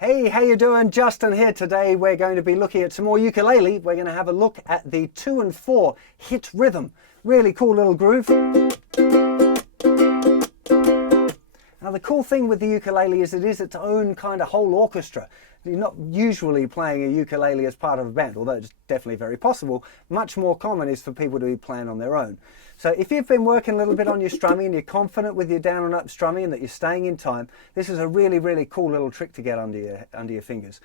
Hey, how you doing? Justin here. Today we're going to be looking at some more ukulele. We're going to have a look at the 2 and 4 hit rhythm. Really cool little groove. Now the cool thing with the ukulele is it is its own kind of whole orchestra. You're not usually playing a ukulele as part of a band, although it's definitely very possible. Much more common is for people to be playing on their own. So if you've been working a little bit on your strumming and you're confident with your down and up strumming and that you're staying in time, this is a really, really cool little trick to get under your fingers.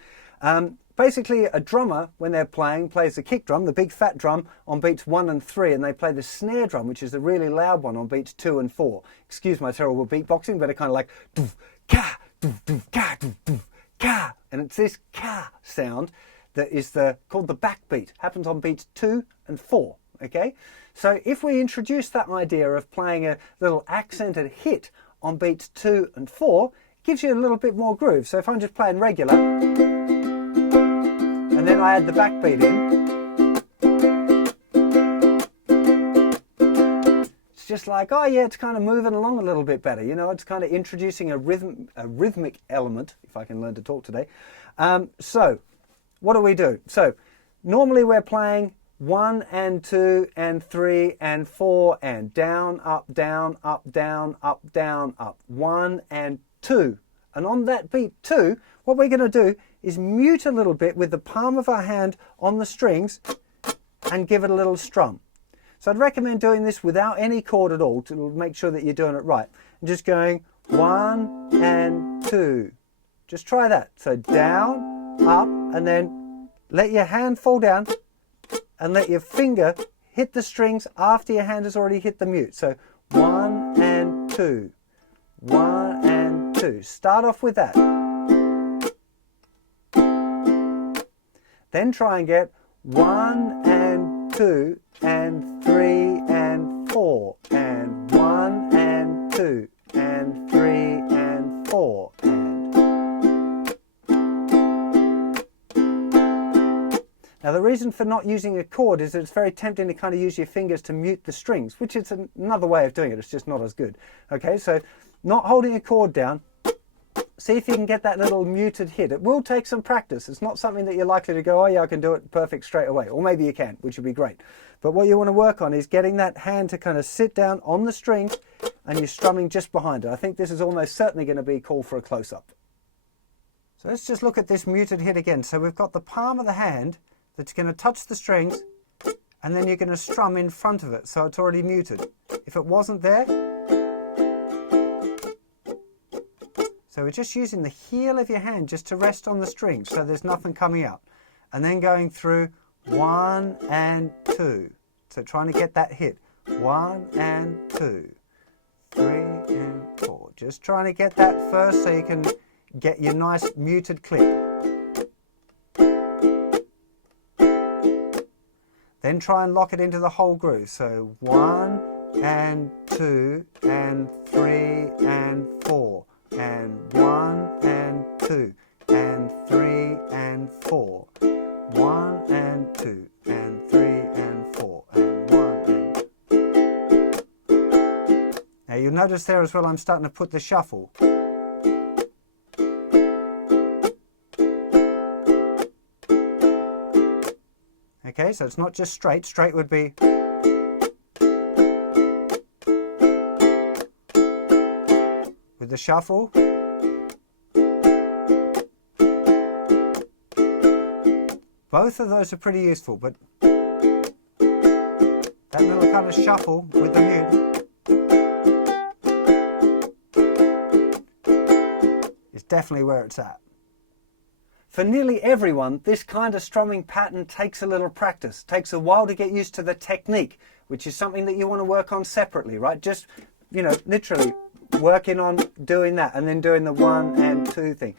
Basically, a drummer, when they're playing, plays the kick drum, the big fat drum, on beats 1 and 3, and they play the snare drum, which is the really loud one, on beats 2 and 4. Excuse my terrible beatboxing, but it kind of like doof, ka, doof, doof, ka, doof, doof, ka. And it's this ka sound that is called the backbeat. Happens on beats 2 and 4. Okay? So if we introduce that idea of playing a little accented hit on beats 2 and 4, it gives you a little bit more groove. So if I'm just playing regular, and then I add the backbeat in, it's just like, oh yeah, it's kind of moving along a little bit better. You know, it's kind of introducing a rhythmic element, if I can learn to talk today. So what do we do? So normally we're playing 1 and 2 and 3 and 4 and down, up, down, up, down, up, down, up. 1 and 2. And on that beat 2, what we're going to do is mute a little bit with the palm of our hand on the strings and give it a little strum. So I'd recommend doing this without any chord at all to make sure that you're doing it right. And just going 1 and 2. Just try that. So down, up, and then let your hand fall down and let your finger hit the strings after your hand has already hit the mute. So 1 and 2. 1 and 2. Start off with that. Then try and get 1 and 2 and 3 and 4 and 1 and 2 and 3 and 4 and. Now the reason for not using a chord is that it's very tempting to kind of use your fingers to mute the strings, which is another way of doing it. It's just not as good. Okay, so not holding a chord down. See if you can get that little muted hit. It will take some practice. It's not something that you're likely to go, oh yeah, I can do it perfect straight away. Or maybe you can, which would be great. But what you want to work on is getting that hand to kind of sit down on the string and you're strumming just behind it. I think this is almost certainly going to be called for a close-up. So let's just look at this muted hit again. So we've got the palm of the hand that's going to touch the strings and then you're going to strum in front of it. So it's already muted. If it wasn't there, so we're just using the heel of your hand just to rest on the strings so there's nothing coming out. And then going through 1 and 2. So trying to get that hit. 1 and 2. 3 and 4. Just trying to get that first so you can get your nice muted clip. Then try and lock it into the whole groove. So 1 and 2 and 3 and 4. And 1 and 2 and 3 and 4. 1 and 2 and 3 and 4 and 1 and. Now you'll notice there as well I'm starting to put the shuffle. Okay, so it's not just straight. Straight would be. With the shuffle. Both of those are pretty useful, but that little kind of shuffle with the mute is definitely where it's at. For nearly everyone, this kind of strumming pattern takes a little practice. It takes a while to get used to the technique, which is something that you want to work on separately, right? Just, you know, literally working on doing that and then doing the 1 and 2 thing.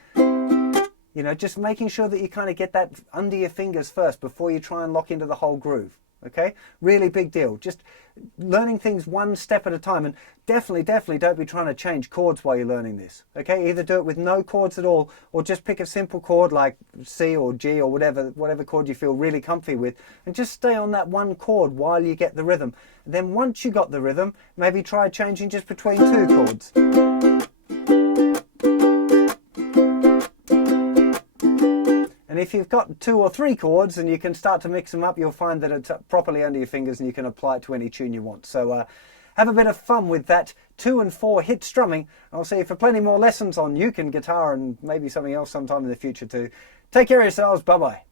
You know, just making sure that you kind of get that under your fingers first before you try and lock into the whole groove. Okay? Really big deal. Just learning things one step at a time, and definitely don't be trying to change chords while you're learning this. Okay? Either do it with no chords at all, or just pick a simple chord like C or G or whatever chord you feel really comfy with, and just stay on that one chord while you get the rhythm. And then once you got the rhythm, maybe try changing just between two chords. And if you've got 2 or 3 chords and you can start to mix them up, you'll find that it's properly under your fingers and you can apply it to any tune you want. So have a bit of fun with that 2 and 4 hit strumming. I'll see you for plenty more lessons on ukulele guitar and maybe something else sometime in the future too. Take care of yourselves. Bye-bye.